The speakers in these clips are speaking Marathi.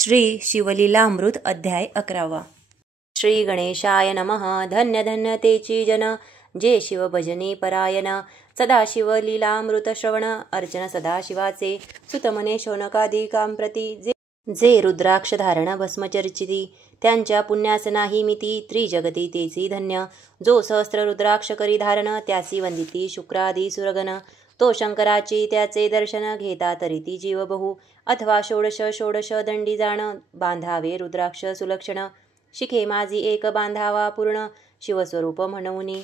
श्री शिवलीलामृत अध्याय 11. श्री गणेशाय नमः. धन्य धन्य तेची जन, जे शिव भजनी परायण. सदाशिव लीलामृत श्रवण, अर्चन सदाशिवाचे. सुतमने शौनकादिकां प्रती, जे रुद्राक्ष धारण भस्मचर्चिती. त्यांच्या पुण्यास नाही मिती, त्रिजगती तेची धन्य. जो सहस्त्र रुद्राक्ष करी धारण, त्यासी वंदिती शुक्रादी सुरगण. तो शंकराची त्याचे दर्शन, घेता तरी जीव बहु. अथवा षोडश षोडश दंडी जाण, बांधावे रुद्राक्ष सुलक्षण. शिखे माझी एक बांधावा पूर्ण, शिवस्वरूप म्हणूनी.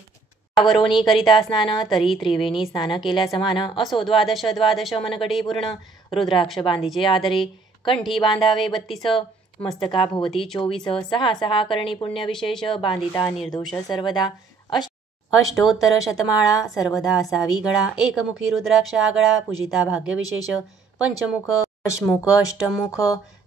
आवरोनी करिता स्नान, तरी त्रिवेणी स्नान केल्या समान. असो द्वादश द्वादश मनगडी पूर्ण, रुद्राक्ष बांधीचे आदरे. कंठी बांधावे 32, मस्तका भोवती 24. सहा सहा करणी पुण्य विशेष, बांधिता निर्दोष सर्वदा. अष्टोत्तर शतमाळा, सर्वदा असावी गळा. एकमुखी रुद्राक्ष आगळा, पूजिता भाग्य विशेष. पंचमुख दशमुख अष्टमुख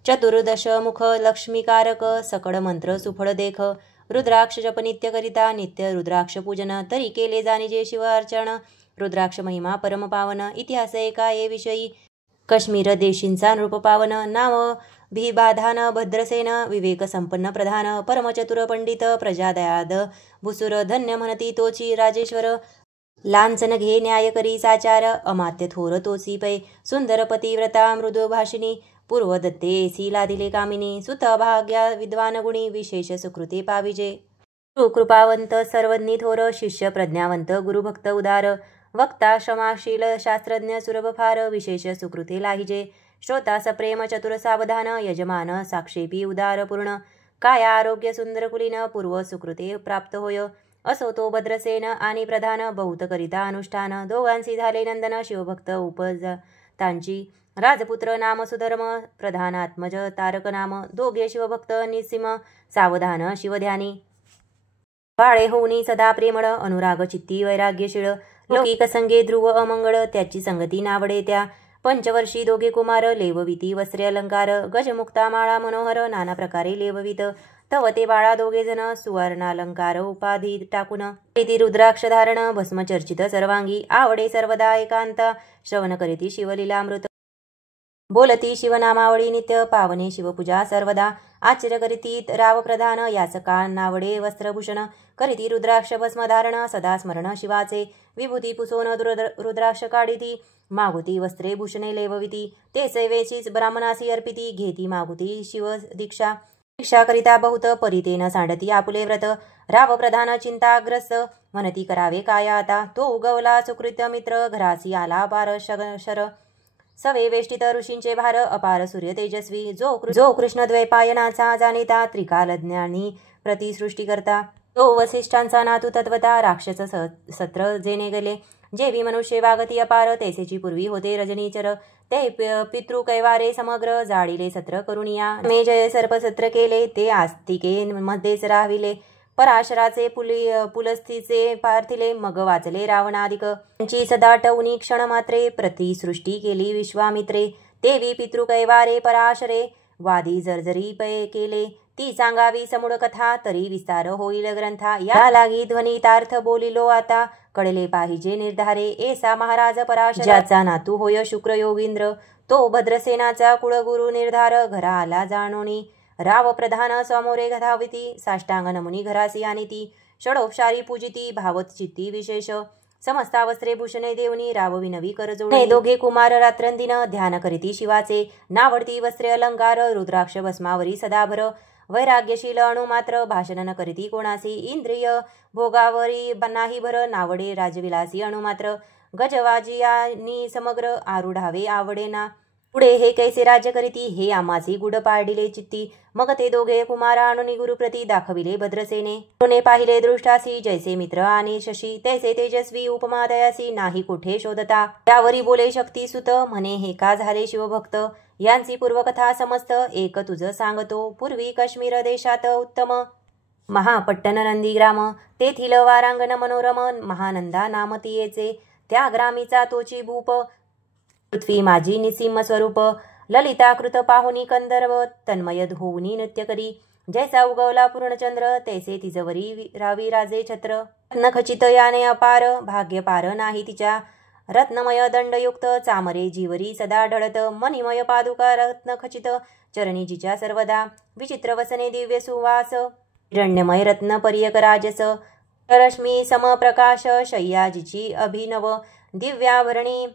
चतुर्दश मुख, लक्ष्मीकारक. सकळ मंत्र सुफळ देख. रुद्राक्ष जप नित्य करिता, नित्य रुद्राक्ष पूजन. तरी केले जाणीजे शिव अर्चन, रुद्राक्ष महिमा परम पावन. इतिहास एका ये विषयी, काश्मीर देशींचा नृप पावन. नाव भिबाधान भद्रसेन, विवेक संपन्न प्रधान. परमचतुर पंडित, प्रजादयाद भुसुर. धन्य म्हणती तोची राजेश्वर, लांछन घे न्याय करी साचार. अमात्य थोर तोची पै, सुंदर पतिव्रता मृदू भाषिणी. पूर्व दत्ते एसी लादिले कामिनी. सुत भाग्या विद्वान गुणी, विशेष सुकृते पाविजे. कृपावंत सर्वज्ञ थोर, शिष्य प्रज्ञावंत गुरुभक्त उदार. वक्ता क्षमाशील शास्त्रज्ञ सुरभ फार, विशेष सुकृते लाहिजे. श्रोता सप्रेम चतुर सावधान, यजमान साक्षेपी उदार पूर्ण. काय आरोग्य सुंदर कुलीन, पूर्व सुकृते प्राप्त होय. असो तो भद्रसेन आणि प्रधान, बहुत करिता अनुष्ठान. दोघांशी झाले नंदन, शिवभक्त उपजतांची. राजपुत्र नाम सुधर्म, प्रधानात्मज तारक नाम. दोघे शिवभक्त निस्सीम, सावधान शिवध्यानी. बाळे होऊनी सदा प्रेमळ, अनुराग चित्ती वैराग्यशीळ. लौकिक संगे ध्रुव अमंगळ, त्याची संगती नावडे त्या. पंचवर्षी दोघे कुमार, लेवविती वस्त्रे अलंकार. गजमुक्ता माळा मनोहर, नाना प्रकारे लेववित. तव ते बाळा दोघे जण, सुवर्णालंकार उपाधी टाकून. प्रीती रुद्राक्ष धारण, भस्मचर्चित सर्वांगी. आवडे सर्वदा एकांत, श्रवण करीती शिवलीलामृत. बोलती शिवनामावळी नित्य, पावने शिवपूजा सर्वदा. आश्चर्य करीती राव प्रधान, याचका नावडे वस्त्रभूषण. करीती रुद्राक्ष भस्म धारण, सदा स्मरण शिवाचे. विभूती पुसोन रुद्राक्ष काढिती, मागुती वस्त्रे भूषणे लेवविती. ते सेवेचीच ब्राह्मणासी अर्पिती, घेती मागुती शिव दीक्षा. दीक्षा करिता बहुत, परितेन सांडती आपुले व्रत. राव प्रधान चिंताग्रस्त, म्हणती करावे काय आता. तो उगवला सुकृत मित्र, घरासी आला पार शर. सवे वेष्टित ऋषींचे भार, अपार सूर्य तेजस्वी. जो कृष्ण द्वैपायनाचा जाणिता, त्रिकालज्ञानी प्रतिसृष्टी करता. तो वसिष्ठांचा नातू तत्वता, राक्षस सत्र जेने गेले. जेवी मनुष्य वागती अपार, तेसेची पूर्वी होते रजनीचर. ते पितृ कैवारे समग्र, जाळीले सत्र करुणिया. मे जय सर्पसत्र केले, ते आस्तिके मध्येच राहिविले. पराशराचे पुलस्तीचे पार्थिले, मग वाचले रावणादिक. त्यांची सदा टवनी क्षण मात्रे, प्रतिसृष्टी केली विश्वामित्रे. देवी पितृ कैवारे पराशरे, वादी जर्जरी पै केले. ती सांगावी समूळ कथा, तरी विस्तार होईल ग्रंथा. या लागी ध्वनितार्थ बोलिलो आता, कळले पाहिजे निर्धारे. एसा महाराज पराशर, ज्याचा नातू होय शुक्र योगींद्र. तो भद्रसेनाचा कुळगुरु निर्धार, घरा आला जाणोनी. राव प्रधान समोरे धाविती, साष्टांग नमुनी घरासी आणिती. षडोपचारी पूजिती, भावत चित्ती विशेष. समस्ता वस्त्रे भूषणे देवनी, राव विनवी कर जोडणे. दोघे कुमार रात्रंदिन, ध्यान करीती शिवाचे. नावडती वस्त्रे अलंकार, रुद्राक्ष भस्मावरी सदाभर. वैराग्यशील अणु मात्र, भाषण न करीती कोणासी. इंद्रिय भोगावरी नाही भर, नावडे राजविलासी अणु मात्र. गजवाजियानी समग्र, आरुढावे आवडे ना. पुढे हे कैसे राज्य करीती, हे आमासी गुड पाडिले चित्ती. मग ते दोघे कुमारा आणून गुरुप्रती दाखविले भद्रसेने. कोणे पाहिले दृष्टासी, जैसे मित्र आणि शशी. तैसे तेजस्वी उपमा दयासी, नाही कुठे शोधता. त्यावरी बोले शक्ती सुत, म्हणे हे का झाले शिवभक्त. यांची पूर्वकथा समस्त, एक तुझ सांगतो. पूर्वी काश्मीर देशात उत्तम महापट्टण नंदीग्राम. तेथील वारांगण मनोरम, महानंदा नाम तियेचे. त्या ग्रामीचा तोची भूप, पृथ्वी माझी निसीम स्वरूप. ललिताकृत पाहुनी कंदर्व, तन्मय होऊनी नृत्य करी. जैसा उगवला पूर्णचंद्र, तैसे तिजवरी रावी राजे छत्र. नखचित याने अपार, भाग्य पार नाही तिच्या. रत्नमय दंडयुक्त चामरे जीवरी सदा ढळत मणिमय पादुका रत्नखचित चरणी जिच्या सर्वदा विचित्र वसने दिव्य सुवास हिरण्यमय रत्न पर्यकराजस रश्मी समप्रकाश शय्या जिची अभिनव दिव्यावरणी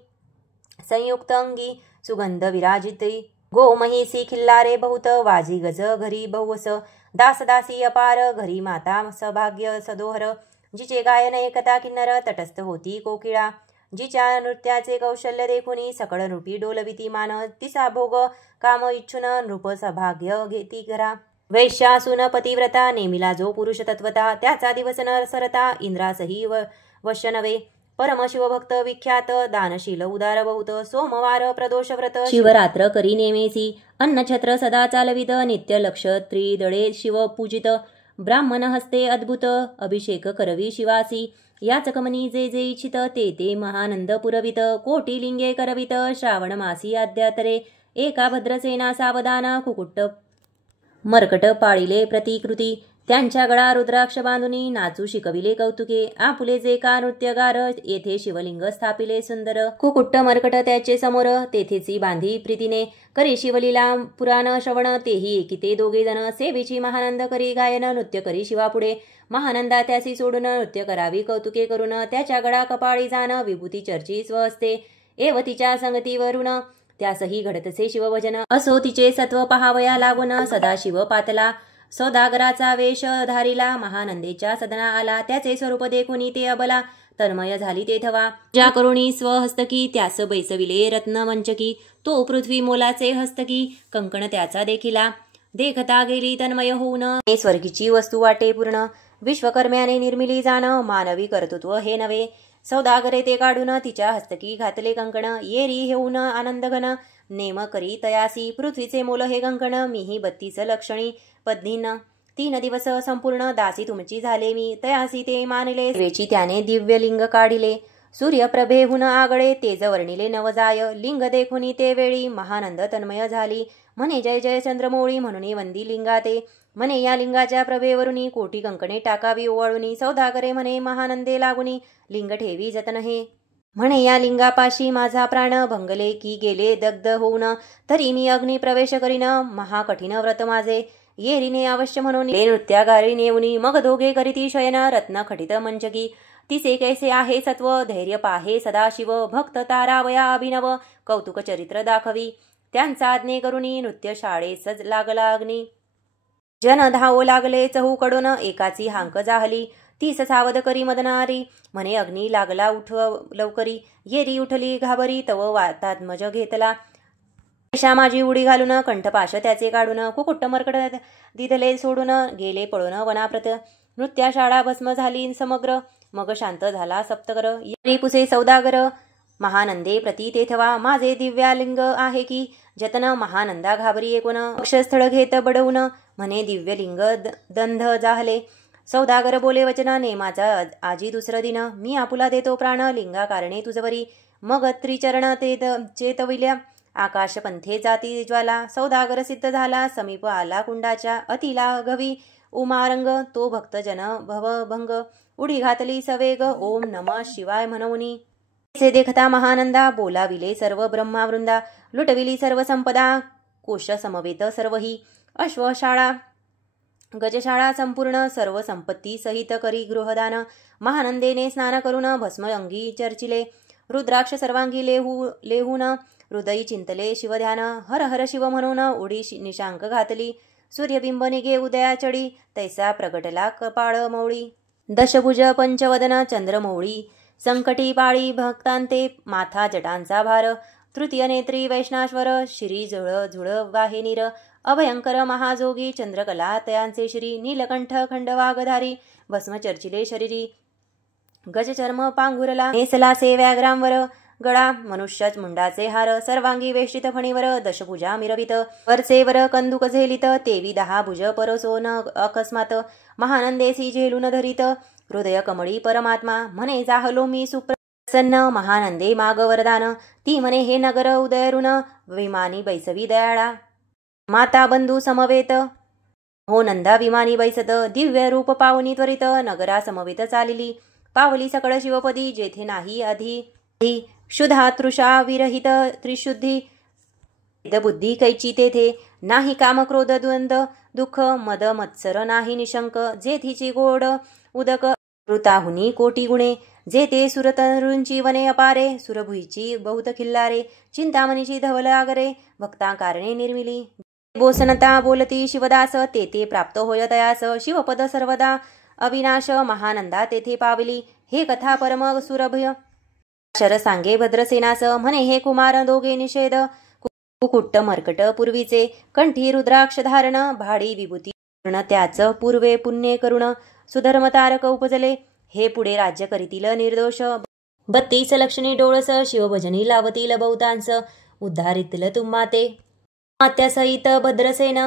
संयुक्त अंगी सुगंध विराजिती गोमहिसी खिल्लारे बहुत वाजी गज घरी बहुस दासदासी अपार घरी माता सभाग्य सदोहर जिचे गायन एकता किन्नर तटस्थ होती कोकिळा जिच्या नृत्याचे कौशल्य देखुनी सकळ रूपी डोलविती मान तिसा भोग काम इच्छुन नृप सभाग्य घेती घरा वैश्यासून पतिव्रता नेमिला जो पुरुष तत्वता त्याचा दिवस न सरता इंद्रासही वश्य नवे परम शिवभक्त विख्यात दानशील उदार बहुत सोमवार प्रदोष व्रत शिवरात्र करी नेमेसी अन्नछत्र सदा चालवित नित्य लक्ष त्रिदळे शिव पूजित ब्राह्मण हस्ते अद्भुत अभिषेक करवी शिवासी याच कमनी जे जे इच्छित ते ते महानंद पुरवित कोटी लिंगे करवित श्रावण मासी आद्यातरे एका भद्रसेना सावधाना कुकुट्ट मरकट पाळिले प्रतिकृती त्यांच्या गळा रुद्राक्ष बांधुनी नाचू शिकविले कौतुके आपुले जे का नृत्यगार येथे शिवलिंग स्थापिले सुंदर कुकुट्ट मरकट त्याचे समोर तेथेची बांधी प्रीतीने करी शिवलीला पुराण श्रवण तेही एकिते दोघे जण सेवेची महानंद करी गायन नृत्य करी शिवापुढे महानंदा त्यासी सोडून नृत्य करावी कौतुके करून त्याच्या गळा कपाळी जाण विभूती चर्ची स्वहस्ते एव तिच्या संगतीवरून त्यासही घडतसे शिवभजन असो तिचे सत्व पहावया लागून सदाशिव पातला सौदागराचा वेश धारिला महानंदेच्या सदना आला त्याचे स्वरूप देखुनी ते अबला तन्मय झाली ते थवा ज्या करुणी स्वहस्तकी त्यास बैसविले रत्नमंचकी तो पृथ्वी मोलाचे हस्तकी कंकण त्याचा देखिला देखता गेली तन्मय होऊन स्वर्गीची वस्तू वाटे पूर्ण विश्वकर्म्याने निर्मिली जाण मानवी कर्तृत्व हे नवे सौदागरे ते काढून तिच्या हस्तकी घातले कंकण येरी हेऊन आनंदघन नेम करी तयासी पृथ्वीचे मोल हे कंकण मीही 32 लक्षणी पद्नीन 3 दिवस संपूर्ण दासी तुमची झाले मी तयासी ते मानले वेची त्याने दिव्य लिंग काढिले सूर्यप्रभेहून आगळे तेज वर्णिले नवजाय लिंग देखुनी ते वेळी महानंद तन्मय झाली म्हणे जय जय चंद्रमौळी म्हणून वंदी लिंगाते म्हणे या लिंगाच्या प्रभेवरुनी कोटी कंकणे टाकावी ओवाळुनी सौदागरे म्हणे महानंदे लागुनी लिंग ठेवी जतन हे म्हणे या लिंगापाशी माझा प्राण भंगले की गेले दग्ध होऊन तरी मी अग्नी प्रवेश करीन महाकठीण व्रत माझे येरीने अवश्य म्हणून नृत्यागारी नेऊनी मग दोघे करीती शयन रत्न खटित मंचकी तिसे कैसे आहे सत्व धैर्य पाहे सदाशिव भक्त तारावया अभिनव कौतुक चरित्र दाखवी त्यांचा आज्ञे करुनी नृत्य शाळेस लागला अग्नी जन धावो लागले चहूकडून एकाची हांक जाहली तीस सावध करी मदनारी म्हणे अग्नी लागला उठ लवकरी येरी उठली घाबरी तव वातात्मज घेतला माझी उडी घालून कंठपाश त्याचे काढून कुकुट्ट मरकट दिधले सोडून गेले पळून वनाप्रत नृत्याशाळा भस्म झाली समग्र मग शांत झाला सप्तकर येरी पुसे सौदागर महानंदे प्रती तेथवा माझे दिव्यालिंग आहे की जतन महानंदा घाबरी एकूण अक्षस्थळ घेत बडवून म्हणे दिव्यलिंग दंध जाहले सौदागर बोले वचन नेमाचा आजी दुसरं दिन मी आपुला देतो प्राण लिंगा कारणे तुझवरी मग त्रिचरण ते चेतविल्या आकाश पंथे जाती ज्वाला सौदागर सिद्ध झाला समीप आला कुंडाच्या अतिला गवी उमारंग तो भक्त जन भवभंग उडी घातली सवेग ओम नमः शिवाय म्हणूनी से देखता महानंदा बोलाविले सर्व ब्रह्मावृंदा लुटविली सर्व संपदा कोश समवेत सर्वही अश्वशाळा गजशाळा संपूर्ण सर्व संपत्ती सहित करी गृहदान महानंदेने स्नान करून भस्म अंगी चर्चिले रुद्राक्ष सर्वांगी लेहून हृदयी चिंतले शिवध्यान हर हर शिव म्हणून उडी निशांक घातली सूर्यबिंब निघे उदया चढी तैसा प्रगटला कपाळ मौळी दशभुज पंचवदन चंद्रमौळी संकटी पाळी भक्तांते माथा जटांचा भार तृतीय नेत्री वैष्णाश्वर श्री झुळ झुळ वाहिनीर अभयंकर महाजोगी चंद्रकला तयांचे श्री नीलकंठ खंडवागधारी भस्म चर्चिले शरीरी गजचर्म पांघुरला नेसला से व्याघ्रांवर गळा मनुष्यच मुंडाचे हार सर्वांगी वेष्टित फणीवर दशभुजा मिरवित वरचेवर कंदुक झेलित तेवी 10 भुज परसोन अकस्मात महानंदेसी झेलून धरित हृदय कमळी परमात्मा म्हणे जाहलो मी सुप्रसन्न महानंदे माग वरदान ती म्हणे हे नगर उदयरुन विमानी बैसवी दयाळा माता बंधू समवेत हो नंदा विमानी बैसत दिव्य रूप पावनी त्वरित नगरा समवेत चालिली पावली सकळ शिवपदी जेथे नाही आधी क्षुधा तृषा विरहित त्रिशुद्धी बुद्धी कैची तेथे नाही काम क्रोध द्वंद्व दुःख मद मत्सर नाही निशंक जेथीची गोड उदक ऋताहुनी कोटी गुणे जेते सुरतरुंची वने अपारे सुरभुईची बहुत खिल्लारे चिंतामणीची धवल आगरे भक्ता कारणे निर्मिली बोसनता बोलती शिवदास तेथे प्राप्त होय तयास शिवपद सर्वदा अविनाश महानंदा तेथे पावली हे कथा परम सुरभय शर सांगे भद्रसेनास म्हणे हे कुमार दोघे निषेध कुकुट्ट मर्कट पूर्वीचे कंठी रुद्राक्ष धारण भाडी विभूती त्याच पूर्वे पुण्ये करुण सुधर्मतारक उपजले हे पुढे राज्य करीतील निर्दोष 32 लक्षणी डोळस शिवभजनी लावतील बहुतांस उद्धारितील तुम्हाते मात्यासहित भद्रसेन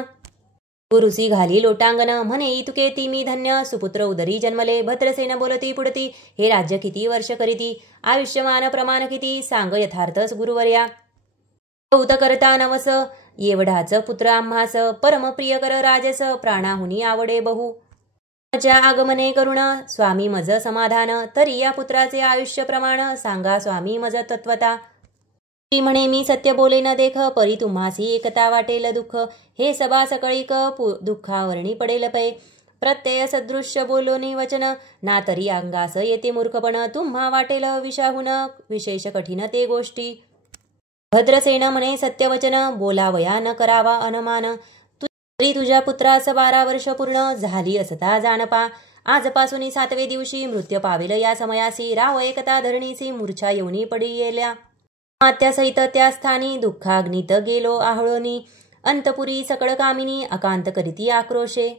गुरुसी घाली लोटांगण म्हणे इतुके ती मी धन्य सुपुत्र उदरी जन्मले भद्रसेन बोलती पुढती हे राज्य किती वर्ष करीती आयुष्यमान प्रमाण किती सांग यथार्थच गुरुवर्या बहुत करता नवस एवढाच पुत्र आम्हास परम प्रिय कर राजस प्राणाहुनी आवडे बहु माझ्या आगमने करुण स्वामी मज समाधान तरी या पुत्राचे आयुष्य प्रमाण सांगा स्वामी मज तत्वता ती म्हणे मी सत्य बोले न देख परी तुम्हासी एकता वाटेल दुःख हे सभा सकळीक दुःखावरणी पडेल पै प्रत्यय सदृश्य बोलोनी वचन ना तरी अंगास येते मूर्खपण तुम्हा वाटेल विषाहून विशेष कठीण ते गोष्टी भद्रसेन म्हणे सत्यवचन बोलावया न करावा अनमान तरी तुझ्या पुत्रास 12 वर्ष पूर्ण झाली असता जाणपा आजपासून 7वे दिवशी मृत्यू पावेल या समयासी राव एकता धरणीसी मूर्छा येऊनी पडियेल्या मात्यासहित त्या स्थानी दुःखाग्नीत गेलो आहोळोनी अंतपुरी सकळ कामिनी अकांत करीती आक्रोशे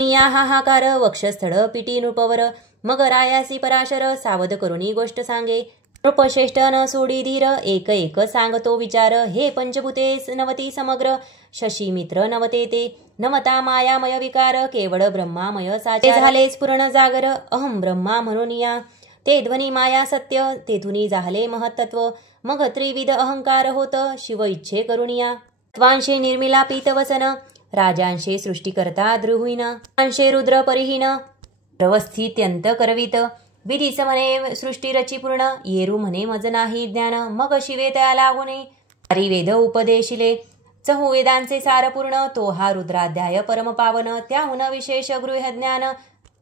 या हाहाकार वक्षस्थळ पिटी नृपवर मग रायासी पराशर सावध करुणी गोष्ट सांगे नृपश्रेष्ठ न सोडी धीर एक एक सांगतो विचार हे पंचभूते नवती समग्र शशीमित्र नवते ते नमता मायामय विकार केवळ ब्रह्मामय साचे झाले स्फुरण जागर अहम ब्रह्मा म्हणून या ते ध्वनी माया सत्य तेथुनी झाले महत्त्व मग त्रिविध अहंकार होत शिव इच्छे करुणिया त्वांशे निर्मिला पीतवसन राजांशे सृष्टिकर्ता द्रुहीन अंशे रुद्र परिहीन प्रवस्थित्यंत करवित विधीच म्हणे सृष्टी रची पूर्ण येरू म्हणे मज नाही ज्ञान मग शिवे त्या लागुने हरिवेद उपदेशिले चहुवेदांचे सार पूर्ण तो हा रुद्राध्याय परम पावन त्याहून विशेष गृहज्ञान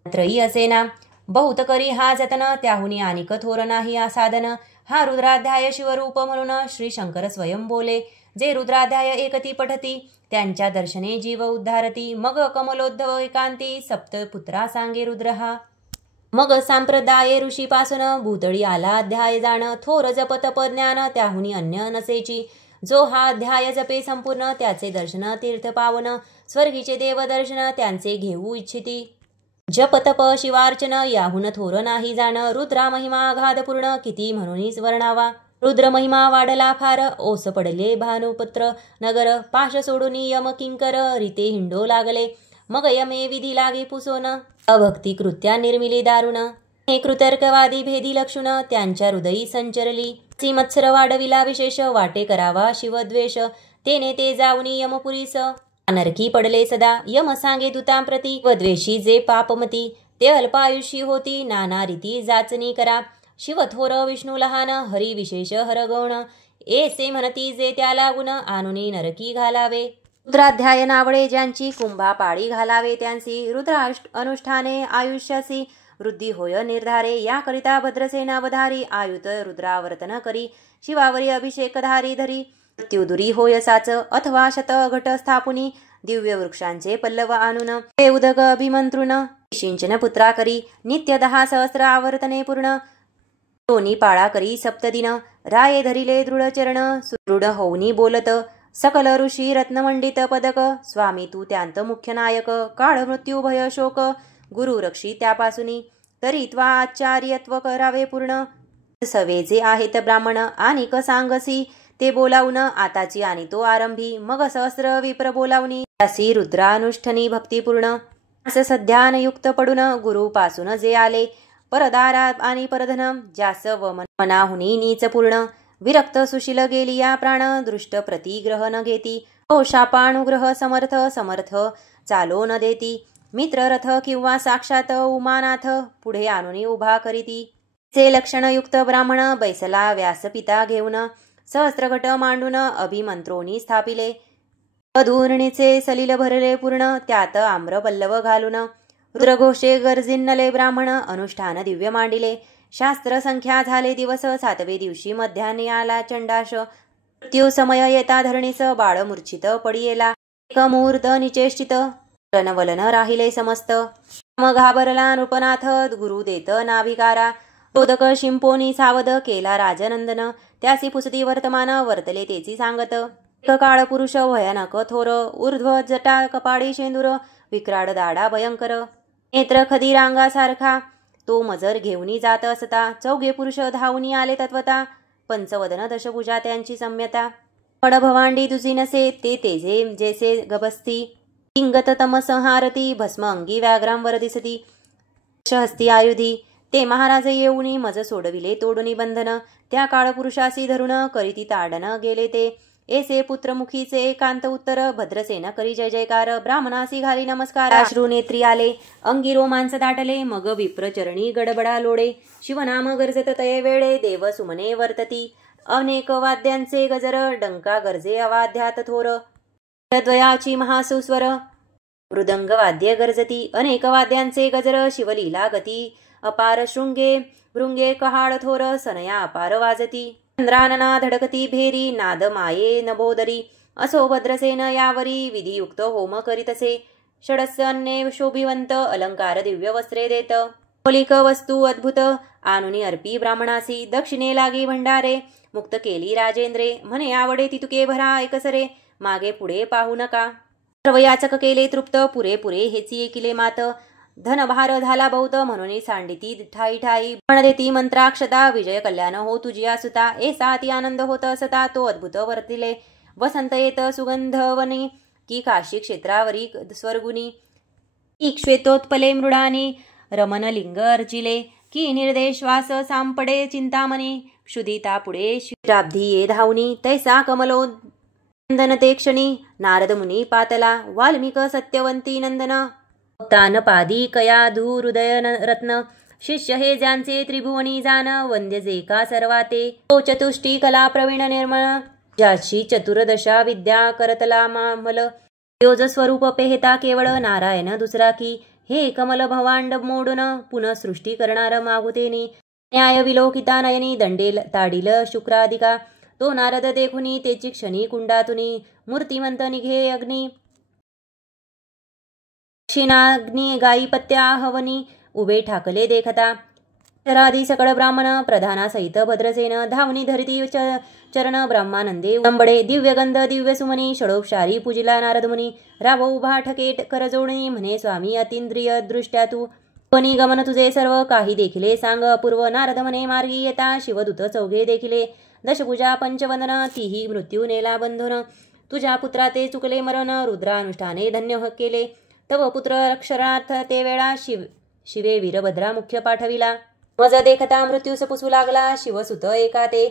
त्रयी असेना बहुत करी हा जतन त्याहुनी आनिक थोर नाही आसाधन हा रुद्राध्याय शिवरूप म्हणून श्री शंकर स्वयं बोले जे रुद्राध्याय एकती पठती त्यांच्या दर्शने जीव उद्धारती मग कमलोद्धव एकांती सप्तपुत्रा सांगे रुद्र हा मग सांप्रदाये ऋषीपासून भूतळी आला अध्याय जाण थोर जप तप ज्ञान त्याहुनी अन्य नसेची जो हा अध्याय जपे संपूर्ण त्याचे दर्शन तीर्थ पावन स्वर्गीचे देव दर्शन त्यांचे घेऊ इच्छिती जप तप शिवार्चन याहून थोर नाही जाण रुद्रा महिमा अगाधपूर्ण किती म्हणूनच वर्णावा रुद्र महिमा वाढला फार ओस पडले भानुपुत्र नगर पाश सोडून यम किंकर रीते हिंडो लागले मग यमे विधी लागे पुसोन अभक्ती कृत्या निर्मिली दारुण हे कृतर्कवादी भेदी लक्षुण त्यांच्या हृदयी संचरली सी मत्सर वाढविला विशेष वाटे करावा शिवद्वेष तेने ते जाऊनी यमपुरीस अनर्की पडले सदा यम सांगे दूतांप्रती व द्वेषी जे पापमती ते अल्पायुषी होती नाना रीती जाचणी करा शिवथोर विष्णू लहान हरी विशेष हरगौण एसे म्हणती जे त्या लागून आणुनी नरकी घालावे रुद्राध्याय नावळे ज्यांची कुंभा पाळी घालावे त्यांची रुद्र अनुष्ठाने आयुष्यासी वृद्धी होय निर्धारे याकरिता भद्रसेनावधारी आयुत रुद्रावर्तन करी शिवावरी अभिषेकधारी धरी मृत्युदुरी होय साच अथवा शत घट स्थापुनी दिव्य वृक्षांचे पल्लव आणून हे उदक अभिमंत्रुन सिंचन पुत्रा करी नित्य 10 सहस्र आवर्तने पूर्ण दोन्ही पाळा करी सप्तदिन राये धरिले दृढ चरण सुदृढ होऊनी बोलत सकल ऋषी रत्नमंडित पदक स्वामी तू त्यांत मुख्य नायक काळ मृत्यू भय शोक गुरु रक्षी त्यापासूनी तरी त्वा आचार्यत्व करावे पूर्ण सवेचे आहेत ब्राह्मण आणि क सांगसी ते बोलावून आताची आणि तो आरंभी मग सहस्र विप्र बोलावणी त्यासी रुद्रानुष्ठनी भक्तिपूर्ण अस सध्यानयुक्त पडून गुरु पासून जे आले परदारा आणि परधन जास व मनाहुनी नीच पूर्ण विरक्त सुशील गेली या प्राण दृष्ट प्रतिग्रह न घेती ओ शापानुग्रह समर्थ समर्थ चालो न देती मित्र रथ किंवा साक्षात उमानाथ पुढे आणून उभा करीती से लक्षणयुक्त ब्राह्मण बैसला व्यासपिता घेऊन सहस्त्रघट मांडून अभिमंत्रोनी स्थापिले. अधूरणीचे सलिल भरले पूर्ण त्यात आम्र पल्लव घालून रुद्रघोषे गर्जिन्नले ब्राह्मण अनुष्ठान दिव्य मांडिले. शास्त्र संख्या झाले दिवस 7वे दिवशी मध्यान्ही आला चंडाश. मृत्यू समय येता धरणीस बाळ मूर्छित पडियेला. एक मुहूर्त निचेष्टित रणवलन राहिले समस्त. घाबरला नृपनाथ गुरु देत नाभिकारा. रोदक शिंपोनी सावध केला राजनंदन. त्यासी पुसती वर्तमान वर्तले तेची सांगत. एक काळ पुरुष भयानक थोर ऊर्ध्व जटा कपाळी शेंदूर विक्राड दाडा भयंकर नेत्र खदिरांगासारखा तो मजर घेऊनी जात असता. चौघे पुरुष धावूनी आले तत्वता. पंचवदन दशभुजा त्यांची सम्यता. पण भवांडी दुजी नसे ते तेजे जैसे गबस्ती. इंगत तमसंहारती भस्म अंगी व्याघ्रांवर दिसती. हस्ती आयुधी ते महाराज येऊनी मज सोडविले तोडुनी बंधन. त्या काळपुरुषासी धरून करीती ताडन गेले ते. ऐसे पुत्रमुखीचे एकांत उत्तर भद्रसेन करी जय जयकार. ब्राह्मणासी घाली नमस्कार. अश्रू नेत्री आले अंगी रोमांस दाटले. मग विप्रचरणी गडबडा लोडे. शिवनाम गरजत तये वेळे देव सुमने वर्तती. अनेक वाद्यांचे गजर डंका गरजे अवाध्यात थोर. द्वयाची महासुस्वर मृदंग वाद्य गरजती. अनेक वाद्यांचे गजर शिवलीला गती. अपार शृंगे भृंगे कहाळ थोर सनया अपार वाजती. चंद्रानना धडकती भेरी नाद माये नभोदरी. असो भद्रसेन यावरी विधियुक्त होम करीतसे. षडस्य अन्ये शोभिवंत अलंकार दिव्य वस्त्रे देत. मौलिक वस्तू अद्भुत आणुनी अर्पी ब्राह्मणासी. दक्षिणे लागी भंडारे मुक्त केली राजेंद्रे. म्हणे आवडे तितुके भरा एकसरे मागे पुढे पाहू नका. सर्व याचक केले तृप्त पुरे हेची एकिले मात. धनभार झाला बहुत म्हणून सांडिती ठाई ठाई. पण देती मंत्राक्षता विजय कल्याण हो तुझी सुता. ऐसा अति आनंद होत असता तो अद्भुत वर्तिले. वसंत येत सुगंधवनी की काशी क्षेत्रावरी स्वर्गुनी. की श्वेतोत्पले मृडानी रमन लिंग अर्चिले. की निर्देशवास सांपडे चिंतामणी. क्षुदिता पुढे शिराब्धी ये धावनी. तैसा कमलो नंदन ते क्षणी नारद मुनी पातला. वाल्मिक सत्यवंती नंदन तानपादी कया हृदय रत्न. शिष्य हे ज्यांचे त्रिभुवनी जान वंद्य जे का सर्वाते. तो चतुष्टी कला प्रवीण निर्मळ ज्याची चतुर्दशा विद्या करतला मामल. योज स्वरूप पेहता केवळ नारायण दुसरा की. हे कमल भवांड मोडून पुनः सृष्टी करणार मागुतेनी. न्याय विलोकिता नयनी दंडेल ताडील शुक्रादिका. तो नारद देखुनी तेची क्षणी कुंडातुनी. मूर्तिमंत निघे अग्नी क्षीणाग्नी गायी पत्या हवनी उभे ठाकले देखता. शरादी सकळ ब्राह्मण प्रधाना सहित भद्रसेन. धावनी धरिती चरण ब्रह्मानंदे उंबडे. दिव्यगंध दिव्य सुमनी षडोपचारी पूजिला नारदमुनी. राव उभा ठकेट करजोडणी म्हणे स्वामी अतींद्रिय दृष्ट्या तू. पनी गमन तुझे सर्व काही देखिले सांग अपूर्व. नारद म्हणे मार्गी येता शिवदूत चौघे देखिले. दशभुजा पंचवदन तीही मृत्यू नेला बंधन. तुझ्या पुत्राते चुकले मरण रुद्रानुष्ठाने धन्य केले. तव पुत्र अक्षरार्थ ते वेळा शिवे वीरभद्रा मुख्य पाठविला. मज देखता मृत्यूस पुसू लागला शिवसुत एका ते.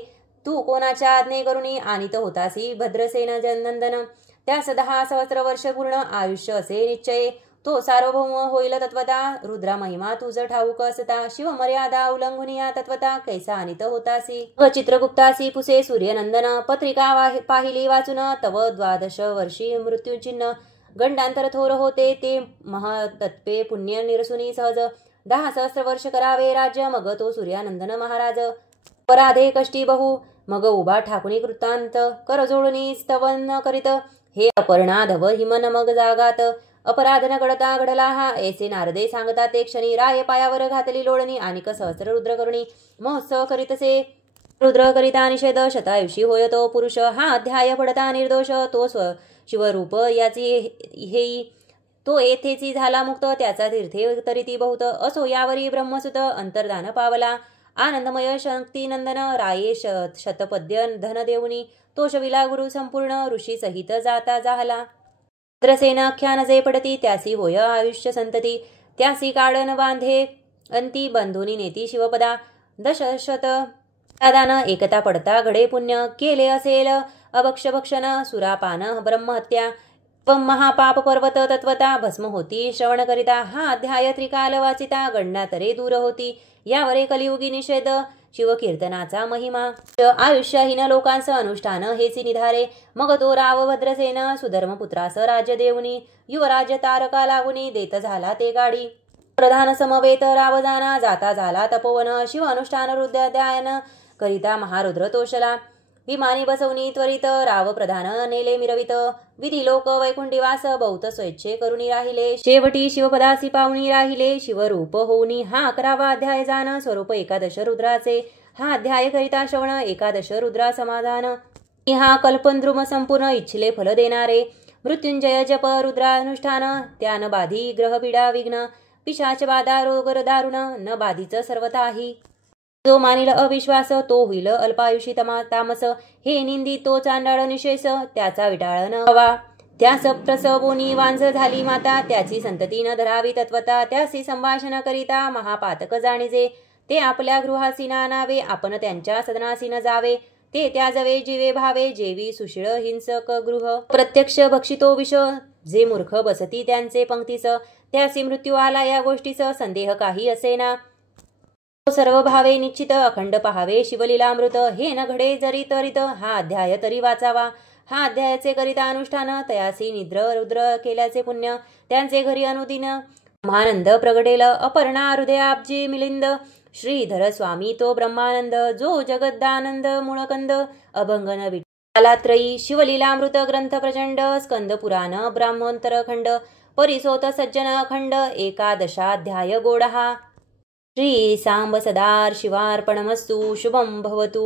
तू कोणाच्या आज्ञे करुणी आणीत होतासी भद्रसेन नंदन. त्यास 10 सहस्र वर्ष पूर्ण आयुष्य असे निश्चये. तो सार्वभौम होईल तत्वता. रुद्रा महिमा तुझ ठाऊक असता. शिव मर्यादा उल्लंघुनिया तत्वता कैसा आणीत होतासी. चित्रगुप्तासी पुसे सूर्यनंदन. पत्रिका पाहिली वाचून तव 12 वर्षी मृत्यूचिन्ह. गंडांतर थोर होते ते महतत्वे पुण्य निरसुनी सहज. 10 सहस्र वर्ष करावे राज्य मग तो सूर्यानंदन महाराज. अपराधे कष्टी बहु मग उभा ठाकुनी कृतांत. कर जोडणी स्तवन करीत हे अपर्णा धव हिमन मग जागात. अपराध न घडता घडला हा ऐसे नारदे सांगता ते क्षणी. राय पायावर घातली लोळणी आणिक सहस्र रुद्र करुणी. महोत्सव करीतसे रुद्र करिता निषेध. शतायुषी होय तो पुरुष. हा अध्याय पडता निर्दोष. तो शिवरूप याची हेई. तो येथेची झाला मुक्त त्याचा तीर्थे तरिती बहुत. असो यावरी ब्रह्मसुत अंतर्धान पावला. आनंदमय शक्तिनंदन राये शतपद्य धन देऊनी. तो शविला गुरु संपूर्ण ऋषी सहित जाता जाहला. भद्रसेन आख्यान जे पडती त्यासी होय आयुष्य संतती. त्यासी काढन बांधे अंती बंधुनी नेती शिवपदा. दशशत दादान एकता पडता घडे पुण्य. केले असेल अभक्ष भक्षण सुरापान ब्रह्महत्या. महापाप पर्वत तत्वता भस्म होती श्रवण करिता. हा अध्याय त्रिकाल वाचिता गणना तरे दूर होती. यावरे कलियुगी निषेध शिवकीर्तनाचा महिमा. आयुष्यहीन लोकांचं अनुष्ठान हेची निधारे. मग तो राव भद्रसेन सुधर्मपुत्रास राज्य देऊनी. युवराज तारका लागुनी देत झाला ते गाडी. प्रधान समवेत राव जाना जाता झाला तपोवन. शिव अनुष्ठान रुद्राध्यायन करिता महारुद्र तोषला. विमानी बसवनी त्वरित राव प्रधान नेले मिरवित. विधी लोक वैकुंठीवास बहुत स्वेच्छे करुणी राहिले. शेवटी शिवपदासी पाहुणी राहिले शिवरूप होऊनी. हा 11वा अध्याय जाण स्वरूप एकादश रुद्राचे. हा अध्याय करिता श्रवण एकादश रुद्रा समाधान. हा कल्पद्रुम संपूर्ण इच्छिले फल देणारे. मृत्युंजय जप रुद्रानुष्ठान त्यान बाधी ग्रहपीडा विघ्न. पिशाच बाधा रोग दारुण न बाधीच सर्वताही. जो मानिल अविश्वास तो होईल अल्पायुषी तामस. हे निंदी तो चांडाळ निशेष त्याचा विटाळ न हवा. त्यास प्रसवोनी वांझ झाली माता. त्याची संतती न धरावी तत्वता. त्यासी संभाषण करिता महापातक जाणीजे. ते आपल्या गृहासी ना नावे आपण त्यांच्या सदनासी न जावे. ते त्याजवे जीवे भावे जेवी सुशीळ हिंसक गृह. प्रत्यक्ष भक्षितो विष जे मूर्ख बसती त्यांचे पंक्तीस. त्यासी मृत्यू आला या गोष्टीस संदेह काही असेना. सर्व भावे निश्चित अखंड पहावे शिवलीलामृत. हे न घडे जरी तरित हा अध्याय तरी वाचावा. हा अध्यायाचे करिता अनुष्ठान तयासी निद्र रुद्र केल्याचे पुण्य. त्यांचे घरी अनुदिन महानंद प्रगटेल. अपर्णा हृदयाब्जी मिलिंद. श्रीधर स्वामी तो ब्रह्मानंद. जो जगदानंद मूळकंद अभंगन विठालात्रयी. शिवलीलामृत ग्रंथ प्रचंड स्कंद पुराण ब्राह्मोत्तरखंड. परिसोत सज्जन खंड एकादशाध्याय गोडहा. श्री सांब सदार शिवार्पणमस्तु. शुभं भवतु.